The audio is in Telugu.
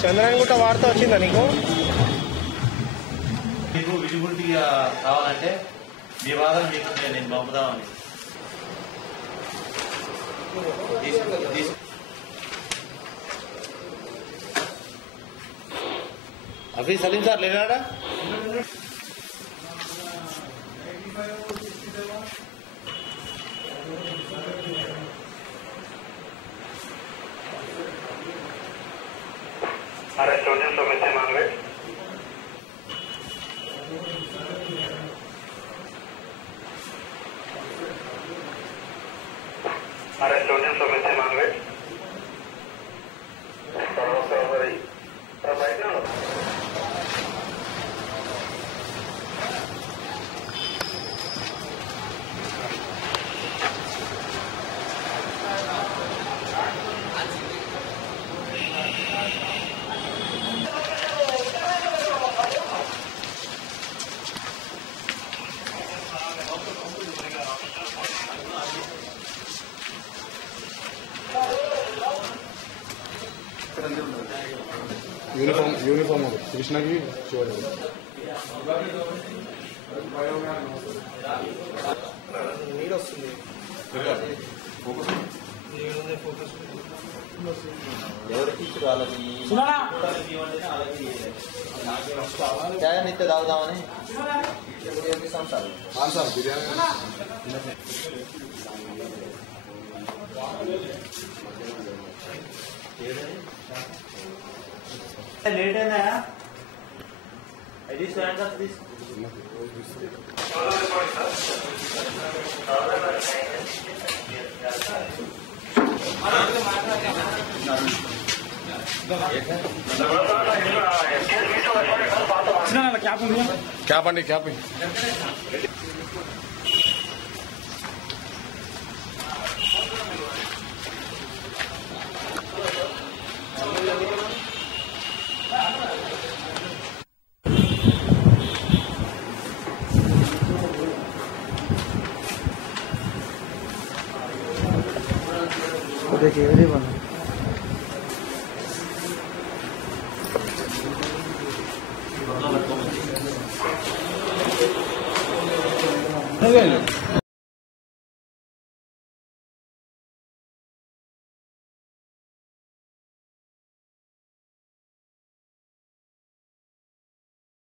చంద్రాయణగుట్ట వార్త వచ్చిందా నీకు? మీకు విజిబిలిటీగా కావాలంటే మీ వాదన మీకు నేను పంపుదామని హఫీజ్ సలీం సార్ లేనాడా? Arrest Ocean Domestic Manway. Arrest Ocean Domestic Manway. Uniform కృష్ణకి చూడండి. నీరు వస్తుంది. ఎవరికి ఇచ్చి వాళ్ళకి నిత్య తాగుదామని సార్ బిర్యానీ లేట్ అయినా ఇది క్యాప్ అండి క్యాప్ देखिए बना